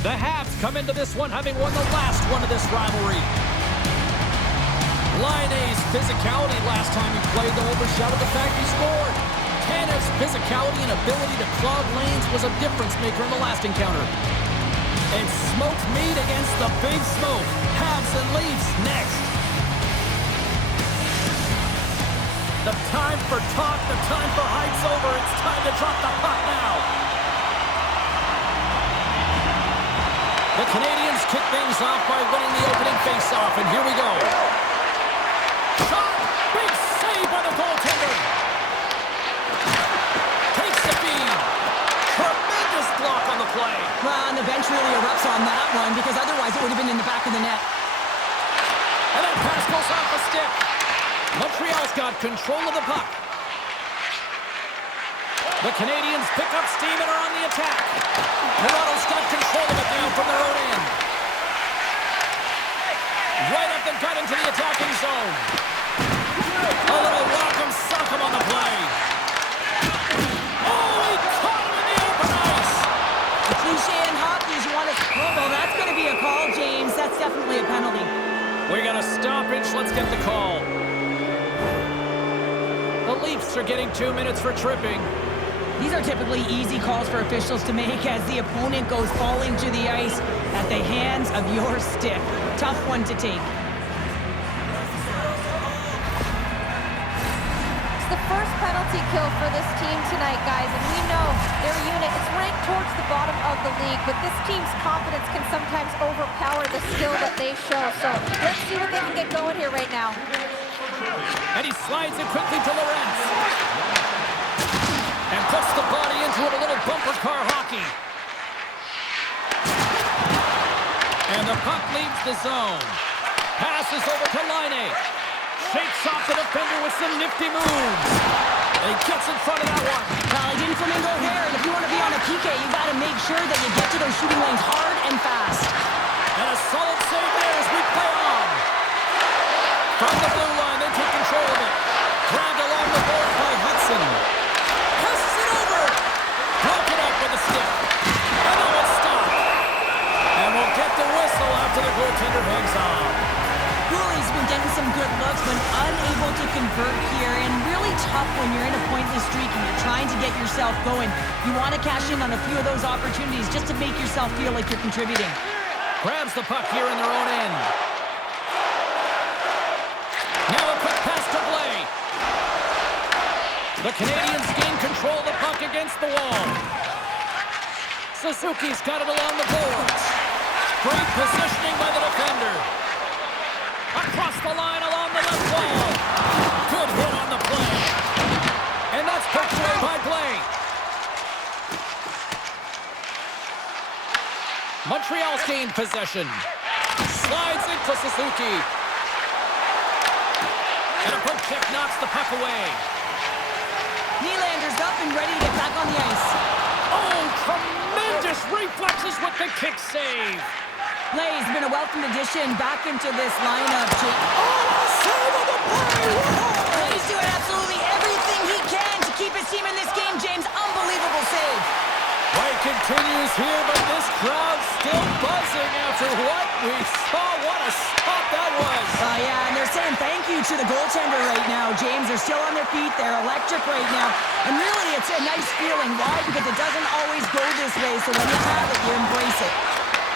The Habs come into this one having won the last one of this rivalry. Laine's physicality last time he played though overshadowed the fact he scored. Tanev's physicality and ability to clog lanes was a difference maker in the last encounter. And smoked meat against the big smoke. Habs and Leafs next. The time for talk, the time for hype's over. It's time to drop the puck now. The Canadians kick things off by winning the opening faceoff, and here we go. Shot! Big save by the goaltender. Takes the feed. Tremendous block on the play. Well, and the bench really erupts on that one because otherwise it would have been in the back of the net. And that pass goes off a stick. Montreal's got control of the puck. The Canadians pick up steam and are on the attack. Toronto's got control of it now from their own end. Right up the gut into the attacking zone. A little welcome sock'em on the play. Oh, he caught him in the open ice. The cliche in hockey is you want to... Oh, well, that's going to be a call, James. That's definitely a penalty. We got a stoppage. Let's get the call. The Leafs are getting 2 minutes for tripping. These are typically easy calls for officials to make as the opponent goes falling to the ice at the hands of your stick. Tough one to take. It's the first penalty kill for this team tonight, guys, and we know their unit is ranked towards the bottom of the league, but this team's confidence can sometimes overpower the skill that they show. So let's see what they can get going here right now. And he slides it quickly to Lorentz. And puts the body into it, a little bumper car hockey. And the puck leaves the zone. Passes over to Laine. Shakes off the defender with some nifty moves. And he gets in front of that one. Well, he didn't flamingo hair, and if you want to be on a PK, you got to make sure that you get to those shooting lanes hard and fast. And a solid save there as we play on. From the blue line, they take control of it. Grabbed along the board by Hudson. Passes it over. Broken up with a stick. And now it's stopped. And we'll get the whistle after the goaltender hangs on. Goalie's been getting some good looks, but unable to convert here, and really tough when you're in a pointless streak and you're trying to get yourself going. You want to cash in on a few of those opportunities just to make yourself feel like you're contributing. Grabs the puck here in their own end. Now a quick pass to Blay. The Canadians gain control of the puck against the wall. Suzuki's got it along the boards. Great positioning by the defender. Across the line along the left wall. Good hit on the play. And that's poked away by Blay. Montreal's gained possession. Slides into Suzuki. And a poke check knocks the puck away. Nylander's up and ready to get back on the ice. Oh, tremendous reflexes with the kick save. Blay's been a welcome addition back into this lineup. Save of the play! Blay's doing absolutely everything he can to keep his team in this game, James. Unbelievable save. Play continues here, but this crowd's still buzzing after what we saw. What a stop that was. Yeah, and they're saying thank you to the goaltender right now, James. They're still on their feet. They're electric right now. And really, it's a nice feeling. Why? Because it doesn't always go this way, so when you have it, you embrace it.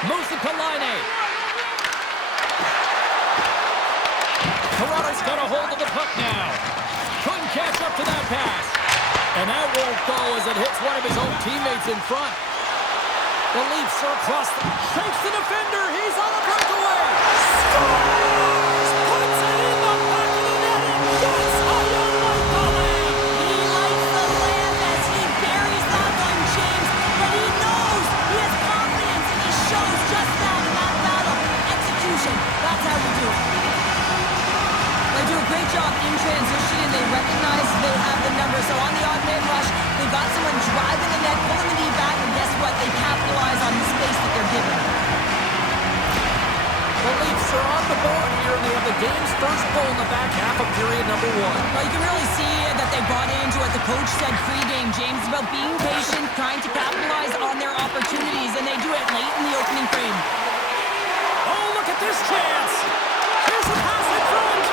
Moves it to Laine. Toronto's got a hold of the puck now. Couldn't catch up to that pass. And that won't go as it hits one of his own teammates in front. The Leafs are across the... Shakes the defender. He's on the breakaway. Scores! Puts it in the back of the net. And that's how you like the lamp. He likes the lamp as he buries that one, James. But he knows he has confidence, and he shows just that in that battle. Execution. That's how you do it. They do a great job in transition, and they recognize they have the number. So on the odd man rush, they've got someone driving the net, pulling the knee back, and guess what? They capitalize on the space that they're given. The Leafs are on the board here, and they have the game's first goal in the back half of period number one. Well, you can really see that they have bought into what the coach said pregame, James, about being patient, trying to capitalize on their opportunities, and they do it late in the opening frame. Oh, look at this chance. Here's a pass in front,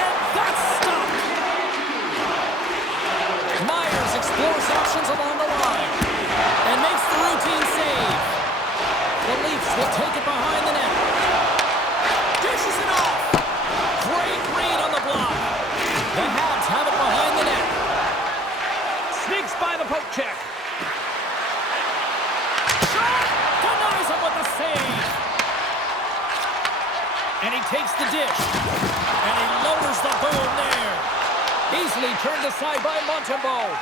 and that's stopped. Myers explores options along the line and makes the routine save. The Leafs will take it behind the net. Dishes it off. Great read on the block. The Habs have it behind the net. Sneaks by the poke check. Shot! Denies him with the save. And he takes the dish. And he lowers the boom there. Easily turned aside by Montembeault.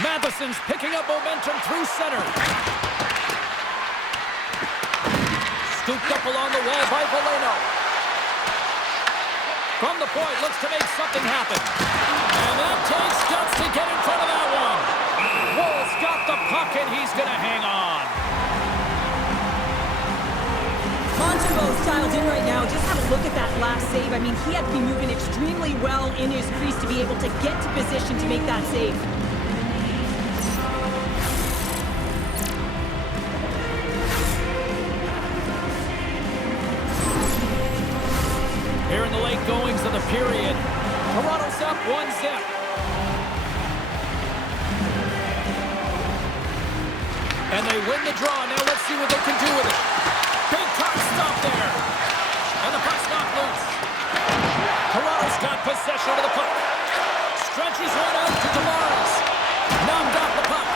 Matheson's picking up momentum through center. Scooped up along the wall by Veleno. From the point, looks to make something happen. And that takes guts to get in front of that one. Woll's got the puck, and he's going to hang on. Montembeault's dialed in right now. Just have a look at that last save. I mean, he had to be moving extremely well in his crease to be able to get to position to make that save. Here in the late goings of the period, Toronto's up 1-0. And they win the draw. Now let's see what they can do with it. Big time stop there. And the puck's not loose. Toronto's got possession of the puck. Stretches one out to Tavares. Numbed off the puck.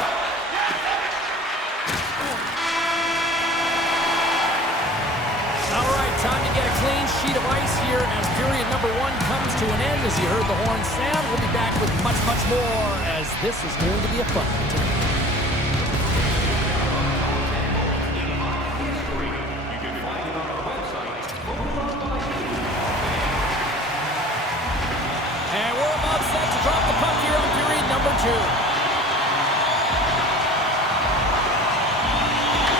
All right, time to get a clean sheet of ice here as period number 1 comes to an end. As you heard the horn sound, we'll be back with much, much more as this is going to be a fun one tonight. And we're about set to drop the puck here on period number 2.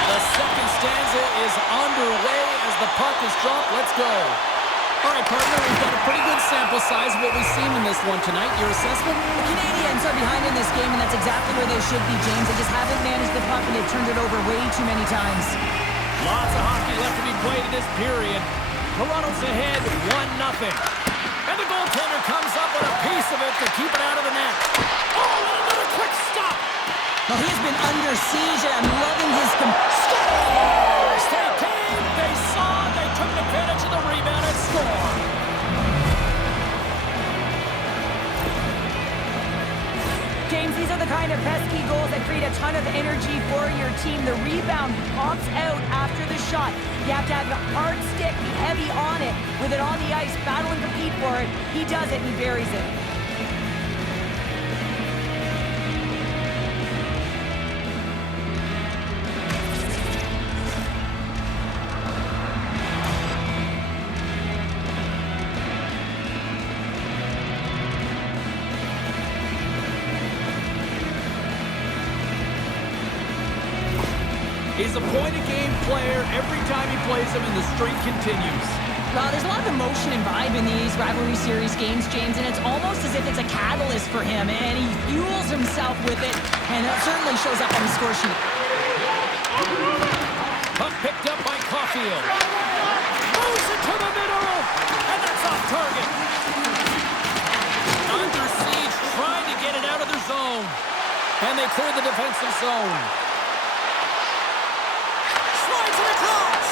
The second stanza is underway as the puck is dropped. Let's go. All right, partner, we've got a pretty good sample size of what we've seen in this one tonight. Your assessment? The Canadiens are behind in this game, and that's exactly where they should be, James. They just haven't managed the puck, and they've turned it over way too many times. Lots of hockey left to be played in this period. Toronto's ahead 1-0. And the goaltender comes up with a piece of it to keep it out of the net. Oh, and another quick stop. Well, he's been under siege, and I'm loving his... Scores! They came, they saw, they took advantage of the rebound and scored. James, these are the kind of pesky goals that create a ton of energy for your team. The rebound pops out after the shot. You have to have a hard stick, be heavy on it, with it on the ice, battle and compete for it. He does it and he buries it. He's a point-a-game player every time he plays him, and the streak continues. Well, there's a lot of emotion and vibe in these rivalry series games, James, and it's almost as if it's a catalyst for him, and he fuels himself with it, and it certainly shows up on the score sheet. Puck picked up by Caulfield. Moves it to the middle, and that's off target. Under siege, trying to get it out of their zone, and they clear the defensive zone. Slides it across.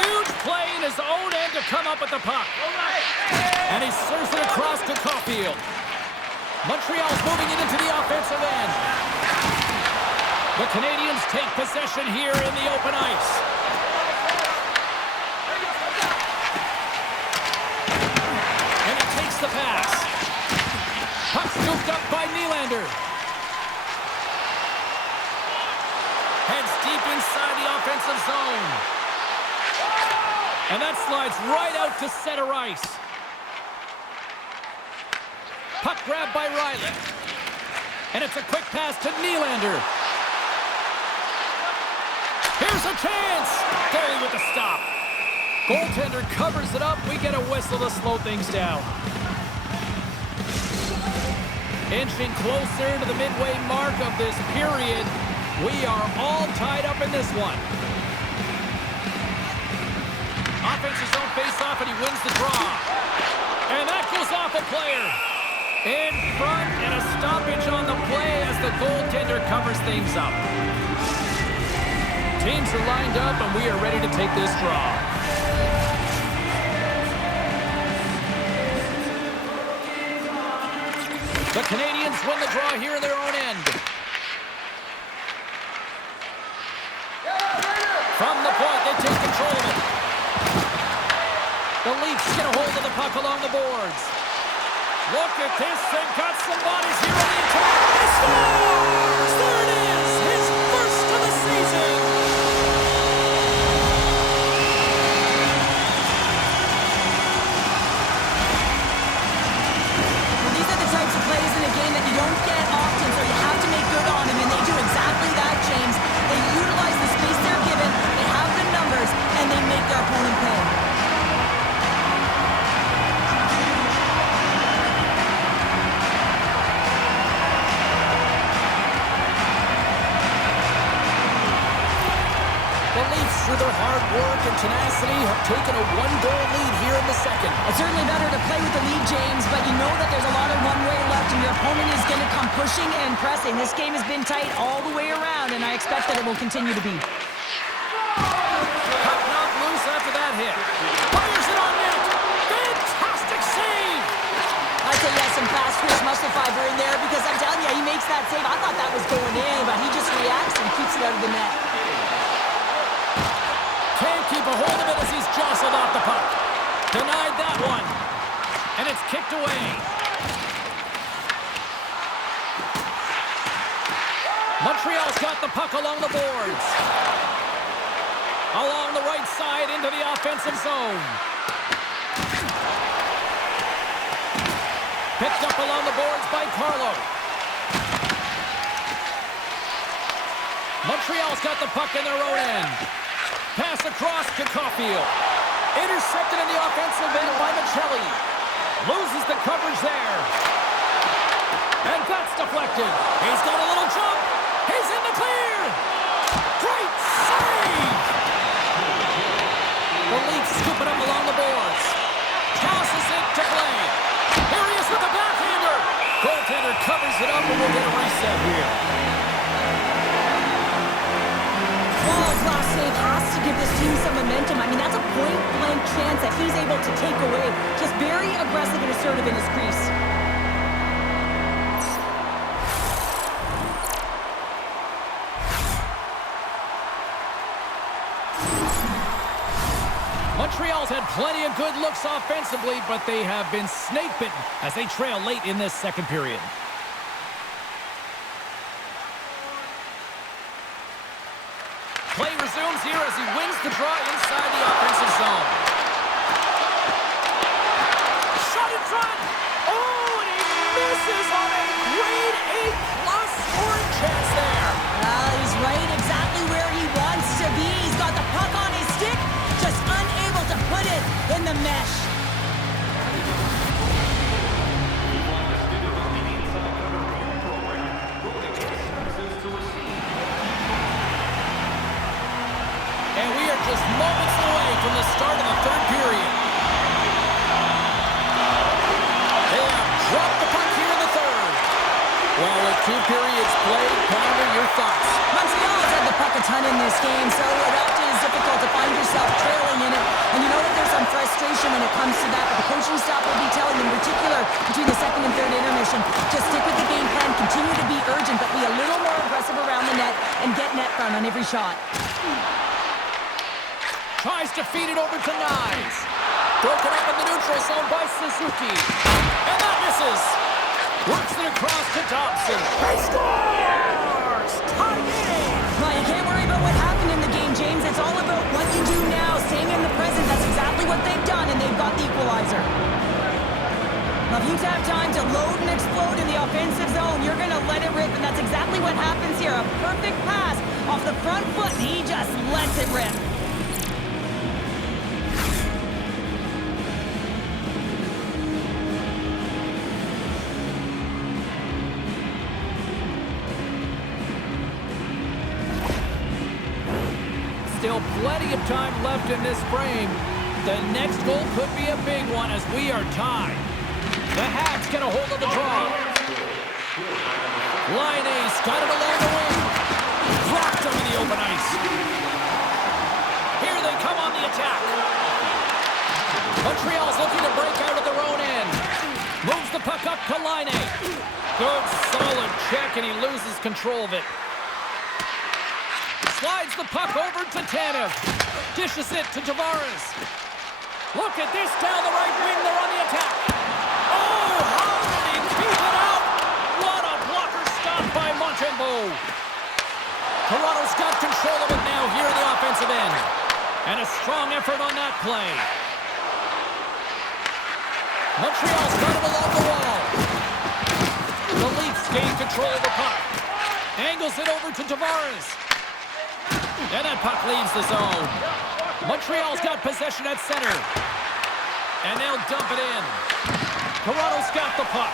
Huge play in his own end to come up with the puck. And he serves it across to Caulfield. Montreal's moving it into the offensive end. The Canadiens take possession here in the open ice. And he takes the pass. Puck scooped up by Nylander. Heads deep inside the offensive zone. And that slides right out to center ice. Puck grabbed by Riley. And it's a quick pass to Nylander. Here's a chance. Goalie with the stop. Goaltender covers it up. We get a whistle to slow things down. Inching closer to the midway mark of this period. We are all tied up in this one. Offensive zone face-off, and he wins the draw. And that goes off a player. In front, and a stoppage on the play as the goaltender covers things up. Teams are lined up, and we are ready to take this draw. The Canadians win the draw here in their own end. From the point, they take control of it. The Leafs get a hold of the puck along the boards. Look at this. They've got some bodies here on the attack. He scores! There it is. His first of the season. Well, these are the types of plays in a game that you don't get often, so you have to make good on them, and they do exactly that, James. They utilize the space they're given, they have the numbers, and they make their opponent pay. Through their hard work and tenacity, have taken a one-goal lead here in the second. It's certainly better to play with the lead, James, but you know that there's a lot of one-way left, and your opponent is going to come pushing and pressing. This game has been tight all the way around, and I expect that it will continue to be. Puck knocked loose after that hit. Fires it on net. Fantastic save! I'd say yes, some fast twitch muscle fiber in there, because I'm telling you, he makes that save. I thought that was going in, but he just reacts and keeps it out of the net. Can't keep a hold of it as he's jostled off the puck. Denied that one. And it's kicked away. Montreal's got the puck along the boards. Along the right side into the offensive zone. Picked up along the boards by Carlo. Montreal's got the puck in their own end. Pass across to Caulfield. Intercepted in the offensive end by Chel. Loses the coverage there. And that's deflected. He's got a little jump. He's in the clear. Great save. The Leafs scoop it up along the boards. Tosses it to play. Here he is with the backhander. Goaltender covers it up, and we'll get a reset here. Last save has to give this team some momentum. I mean, that's a point-blank chance that he's able to take away. Just very aggressive and assertive in his crease. Montreal's had plenty of good looks offensively, but they have been snake-bitten as they trail late in this second period. Play resumes here as he wins the draw inside the offensive zone. Shot in front! Oh, and he misses on a grade A+ scoring chance there. Well, he's right exactly where he wants to be. He's got the puck on his stick, just unable to put it in the mesh. And we are just moments away from the start of the third period. They have dropped the puck here in the third. Well, with 2 periods played, Pounder, your thoughts? Montreal has had the puck a ton in this game, so it often is difficult to find yourself trailing in it. And you know that there's some frustration when it comes to that, but the coaching staff will be telling, in particular, between the second and third intermission, just stick with the game plan, continue to be urgent, but be a little more aggressive around the net and get net front on every shot. Tries to feed it over to Nyes. Broken up in the neutral zone by Suzuki. And that misses. Works it across to Dobson. He scores! Tie game! Well, you can't worry about what happened in the game, James. It's all about what you do now, staying in the present. That's exactly what they've done, and they've got the equalizer. Now, if you have time to load and explode in the offensive zone, you're going to let it rip, and that's exactly what happens here. A perfect pass off the front foot, and he just lets it rip. Still plenty of time left in this frame. The next goal could be a big one as we are tied. The Habs get a hold of the draw. Line ace, got it along the wing. Blocked him in the open ice. Here they come on the attack. Montreal's looking to break out of their own end. Moves the puck up to Line A. Good solid check, and he loses control of it. Slides the puck over to Tanev. Dishes it to Tavares. Look at this down the right wing. They're on the attack. Oh, how did he keep it out? What a blocker stop by Montembeault. Toronto's got control of it now here in the offensive end. And a strong effort on that play. Montreal's got it along the wall. The Leafs gain control of the puck. Angles it over to Tavares. And that puck leaves the zone. Montreal's got possession at center. And they'll dump it in. Toronto's got the puck.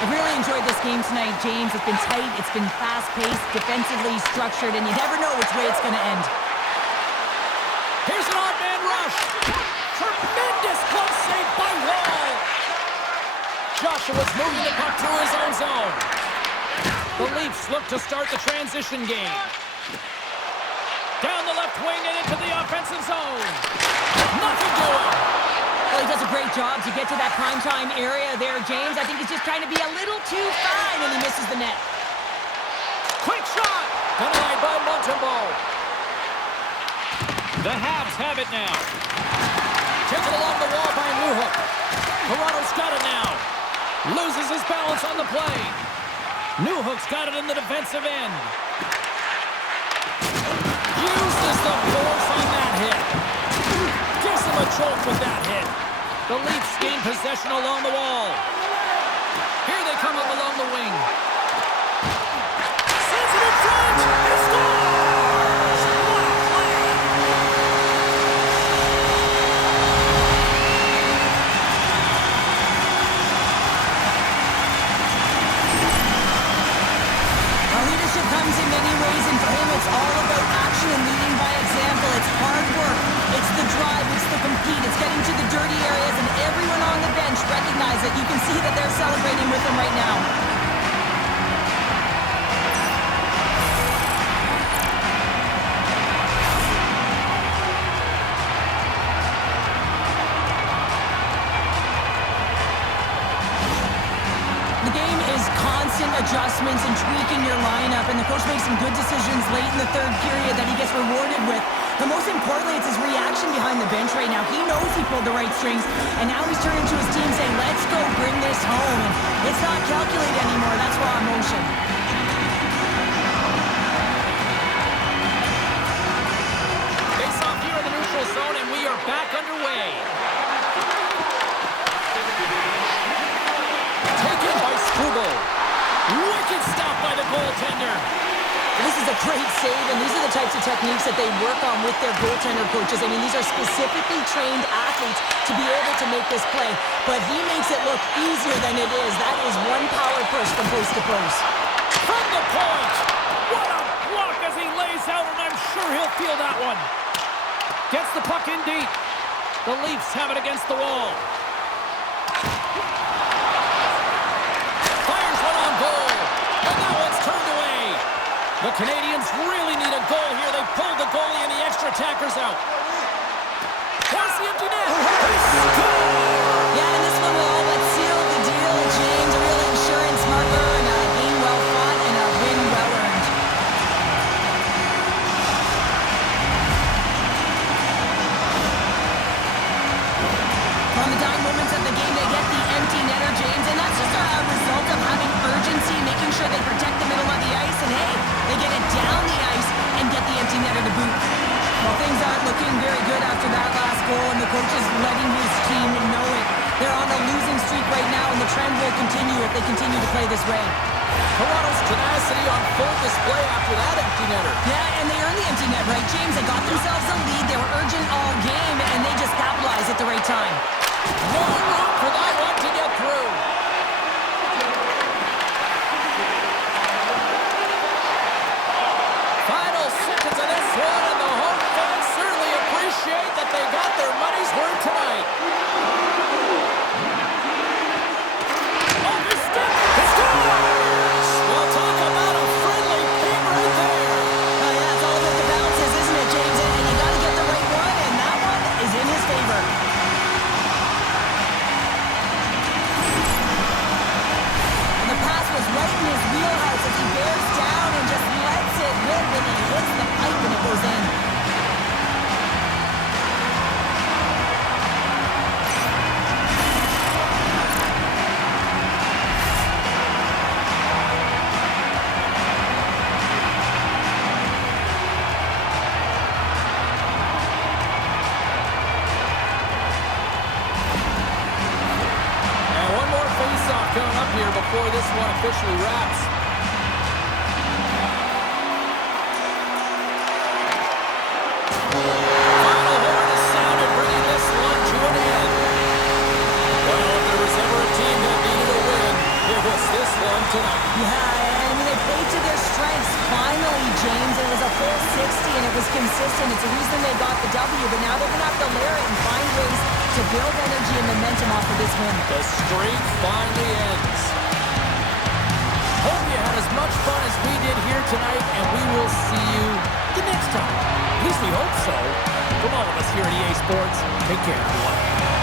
I've really enjoyed this game tonight, James. It's been tight, it's been fast-paced, defensively structured, and you never know which way it's going to end. Here's an odd-man rush. Tremendous glove save by Wall. Joshua's moving the puck through his own zone. The Leafs look to start the transition game. Down the left wing and into the offensive zone. Nothing doing. Well, he does a great job to get to that primetime area there, James. I think he's just trying to be a little too fine, and he misses the net. Quick shot. Denied by Montembeault. The Habs have it now. Taken along the wall by Newhook. Toronto's got it now. Loses his balance on the play. Newhook's got it in the defensive end. Uses the force on that hit. Gives him a choke with that hit. The Leafs gain possession along the wall. Here they come up along the wing. Sends it in front. He scores! What a play! Leadership comes in many ways, and for him it's all about action and leading by example. It's hard work, it's the drive, it's the compete, it's getting to the dirty areas, and everyone on the bench recognize it. You can see that they're celebrating with him right now. The game is constant adjustments and tweaking your lineup, and the coach makes some good decisions late in the third period that he gets rewarded with. But most importantly, it's his reaction behind the bench right now. He knows he pulled the right strings, and now he's turning to his team saying, let's go bring this home. And it's not calculated anymore. That's raw emotion. Face off here in the neutral zone, and we are back underway. Taken by Struble. Wicked stop by the goaltender. This is a great save, and these are the types of techniques that they work on with their goaltender coaches. I mean, these are specifically trained athletes to be able to make this play, but he makes it look easier than it is. That is one power push from post to post. From the point. What a block as he lays out, and I'm sure he'll feel that one. Gets the puck in deep. The Leafs have it against the wall. Fires one on goal, and that one's turned away. The Canadians really need a goal here. They pulled the goalie and the extra attackers out. Where's the empty net? He scores! Yeah, and this one will all but seal the deal, James. A real insurance marker and a game well fought and a win well earned. On the dying moments of the game, they get the empty netter, James, and that's just a result of having urgency, making sure they protect the middle of the ice, and hey, they get it down the ice and get the empty netter to boot. Well, things aren't looking very good after that last goal, and the coach is letting his team know it. They're on a losing streak right now, and the trend will continue if they continue to play this way. Toronto's tenacity on full display after that empty netter. Yeah, and they earned the empty net, right, James? They got themselves a lead. They were urgent all game, and they just capitalized at the right time. No room for that one to get through. Final seconds of here before this one officially wraps. Final horn is sounded, bringing this one to an end. Well, if there was ever a team that needed a win, it was this one tonight. Yeah, I mean, they played to their strengths. Finally, James, it was a full 60, and it was consistent. It's the reason they got the W, but now they're going to have to layer it and find ways to build energy and momentum off of this win. The streak finally ends. Hope you had as much fun as we did here tonight, and we will see you the next time. At least we hope so. From all of us here at EA Sports, take care, everyone.